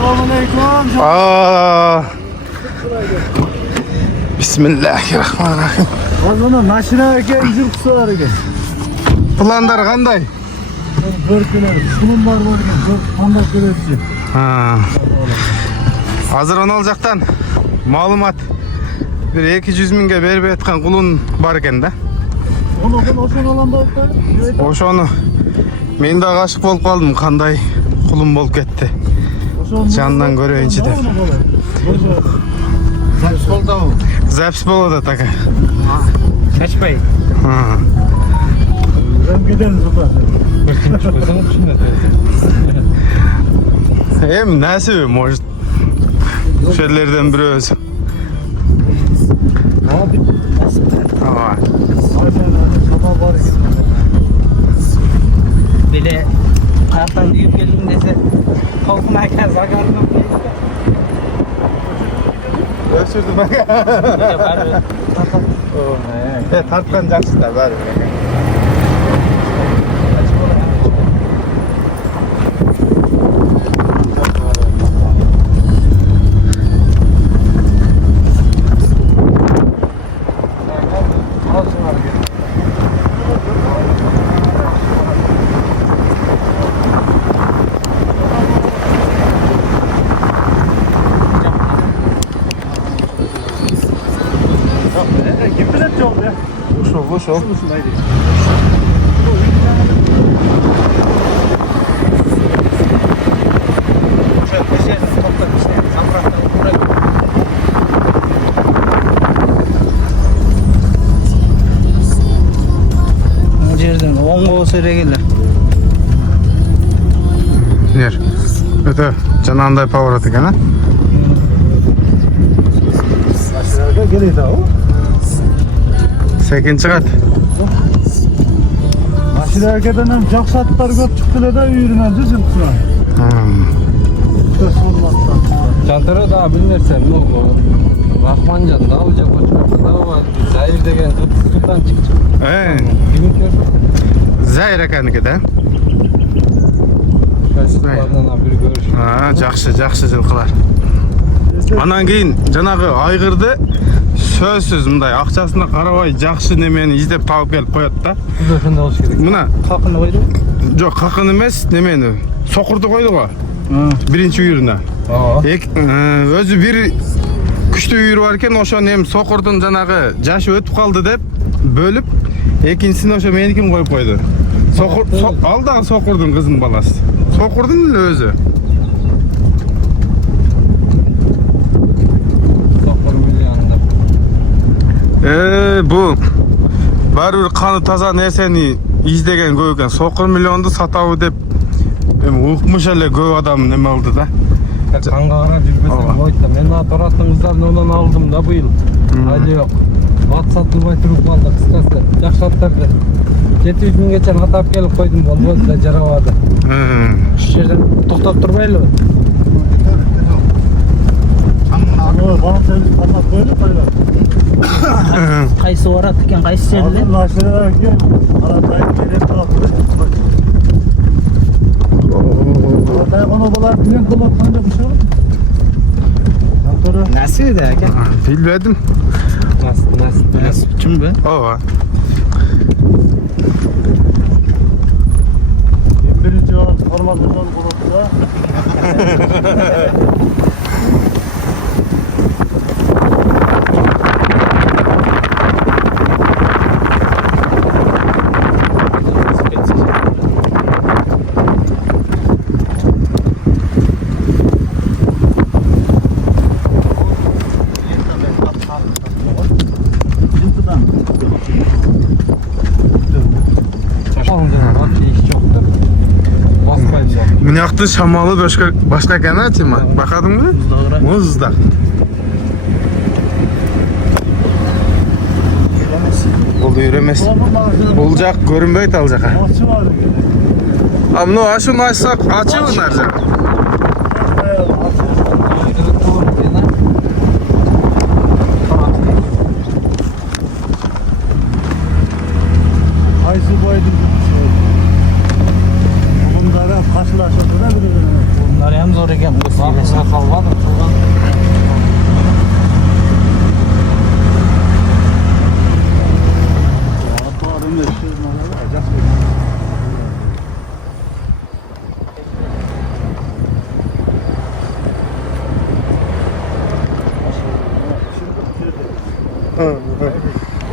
Selamünaleyküm. Bismillahirrahmanirrahim. Azına maşina eken jurtsular eken. Planlar qanday? Börküler, sunum var eken. Qanday görüyorsun? Hazır onu jaktan malumat. Bir 200 mingge berip atkan kulun bar eken da. Onu oşon alanda okta. Oşonu men da gaşık bolup kaldım, kanday kulum bolup ketti. Candan göreyinçi dep. Solda o. Zaps bolot taka. Kaçmayın. Ben gideriz o da. Hem nasip может. Şerlerden biri öz. Abi. Aa. Sabah var eken. Bile hayattan büyük geldim dese kalkınayken zagarını Ölçürdüm bak. Tartkan jakşı da bari. Kim bilet yol ya? Uşul. Жерден оңға болса келер. Ner. Öte cananday pavarat eken ha. Maşina geledi o. 8 kat. Maşina erkeden jakşı atlar köp çıktı da yürümezdi jurtsular. Çantara daha bilmersem ne oldu? Rahmancan da olacak başka da var. Zahir degen tuttan çıkacak. Kimin kör? Zahir ekaniki da. Şaşırtlarından bir görüş. Жақсы жылқылар. Анан кейін жанагы айгырды сөзсүз мындай акчасына карабай жакшы немени издеп таап келип коет да. Siz ошондой болуш керек. Мына Қалқыны қойды. жок какын эмес немени сокурду койду го. Биринчи үйүрүнө. Өзү бир күчтүү үйүрү бар экен, ошону эми сокурдун жанагы жашы өтүп калды деп бөлүп, экинчисин ошо меникин коюп койду. Сокур ал дагы сокурдун кызынын баласы. Сокурдун эле өзү. Sokor milyonda. Bu bari bir kanı taza nerseni izdegen көп экен. Сокур миллионду сатабы деп эми укмуш эле көп адам неме кылды да. Kanга karab жүрбөсөм койду. Мен атыраттын кыздарын ondan aldım da bu yıl. Hadi yok. At satılmay turup kaldı kıskası. Jakşı attарды. 700 ming geçen atap kelip koydum bolbodu da jarabады. Şu жерден тоқтап тұрмайлы. Bana sen anlat böyle koyuyor. Қайсы барады екен, қайсы жерде? Maşina eken. Aratayı gelip tarafı. Aratayı onu bular bilen dolap kanca bir şey olur. Нәсіп еді әке. Билбедим. Нәсіп кім бе? Ооба. Birinci olarak formatından bulundu da. Мынакты шамалы башка экен а, Тима? Бакадыңбы? Муздак. Бул үйрөмес. Бул жак көрүнбөйт ал жака. Maçı var eken. А мына ашуну ачсак ачыбы нар жак. Aysı boydu. Bunlara karşılaşıldı da bir. Bunlar hem zor ekan. Bakıra kalmadım.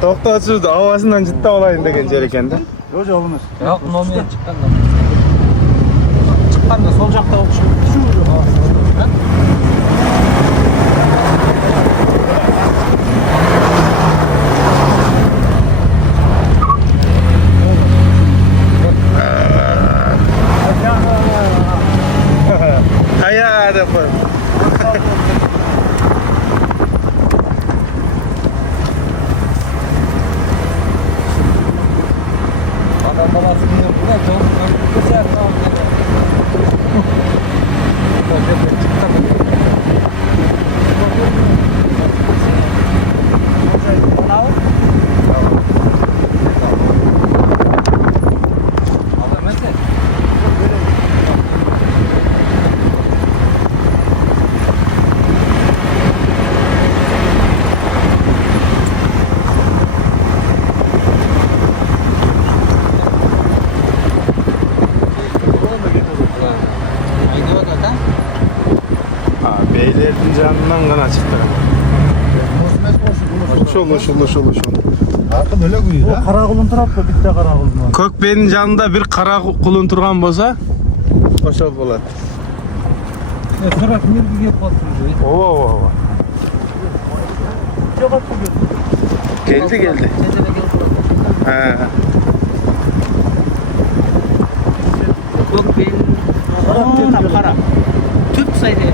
To'xtatishdi, ovozdan jitta olayın degan yer ekanda. Yo'q, olmaz. Yok, nomen çıqqanda. Çıqqanda sol жақта o'qish. Qayerda qo'y? Adam balası gidiyor buraya çok güzel tamam dedi. Beylerдің жанынан ғана шықты. Ошол. Артын өле күйі. О, қара құлын тұрапты, бітті қара құлын. Көкбенің жанында бір қара құлын тұрған болса, ошол болады. Sıra kimdir ki yapalım? Ова. Geldi. Көкбел. Қара. Түп сайды.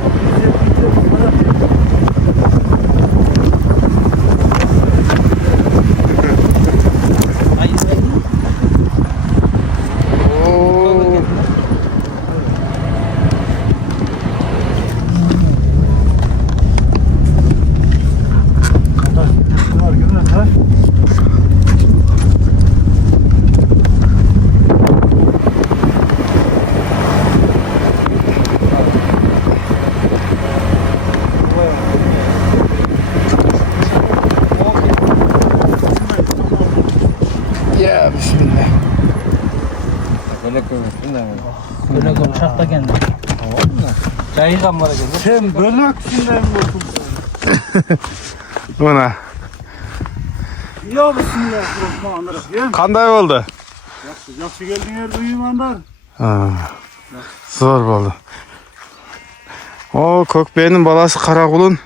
Ya bismillah. Böyle uçakta kendi. Jayıgan var ekan. Sen bölüksünden olsun. Mana. Ya bismillahirrahmanirrahim. Qanday bo'ldi? Yaxshi keldinglar buyumandar. Zo'r bo'ldi. O, Көкбенің balası qara qulun.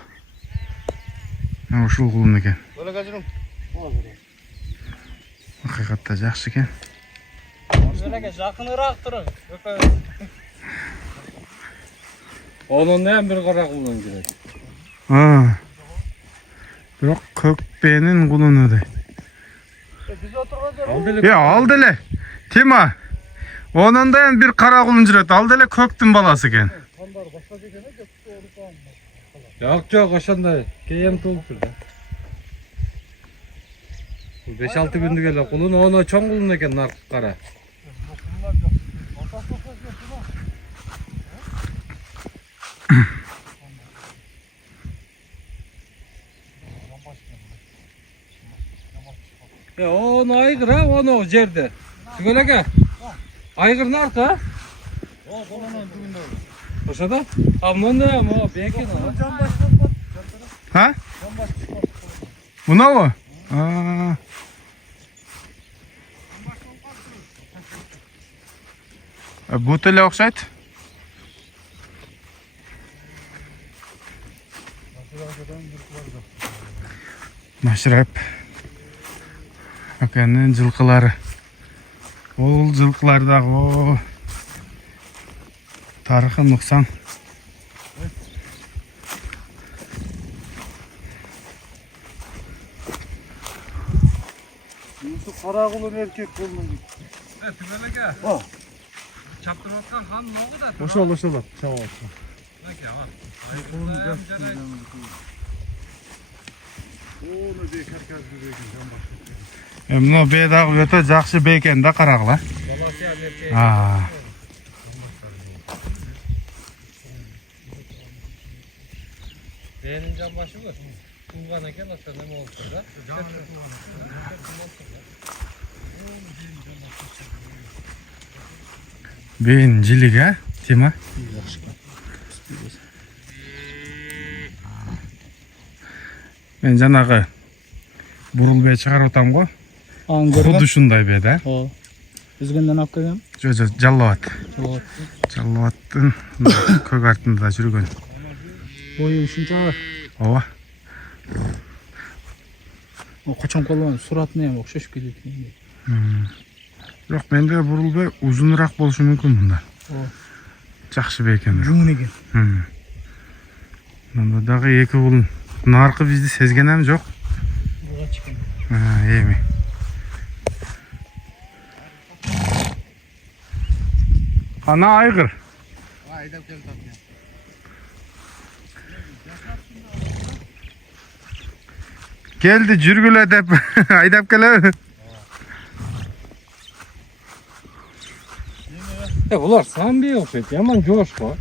Ошол qulun ekan. Haqiqatda yaxshi ekan. Şöyle yakınırak durun. Onun hem bir kara kullan gerek. Biroq Көкбенің qulunu de. Ya aldı ele. Tima. Onun da hem bir qara qulun жүрөт. Aldı ele Көктің balası ekan. Yok oşanda keyem tuğup durdu. 5-6 gündür gele kulun onu çoğun kulun eken nar kara. Ya onu aygır ha onu o yerde. Tügeleke. Aygır narka. Oşada? Amnon ne ama o bekin o. Ha? Buna mı? Bu tele oxşaydı. Maşrap. Akanın жылқылары. Ол жылқылардағы o тарихы нұқсан. Qara qulun erkek qulun. Tügeleke. Çaptırıp atkan han ne oldu da? Oşol. Çabuk. Peki ama. Onu bekar kazdı bekin can başka. Mına beдағы өте жақсы бекен да қарағыла. Benim can başı var. Kulgan eken aşağı ne oldu da? Beğencilik ha? Tima? Ben janağı burulbay çıkarıp atam go. An Xuddi shunday beda. O. Üzgünden alып kelgem. Jo, Jallobat. O. Jallobatdın көк артында жүргөн. Boyu ушунча бар. Ооба. O koçon kolon suratına hem okşaşıp кетет экен. Бирок менде бурулбай узунураак болушу мүмкүн мында. O. Жакшы бекен. Жуңун экен. Мында дагы эки улун. Наркы бизди сезгенем жок. Буга чыккан. Эми. Ана айгыр. Айдап келип атам. Geldi жүргүлө деп айдап келеби? Bular sambiye okşayıp yaman coşku.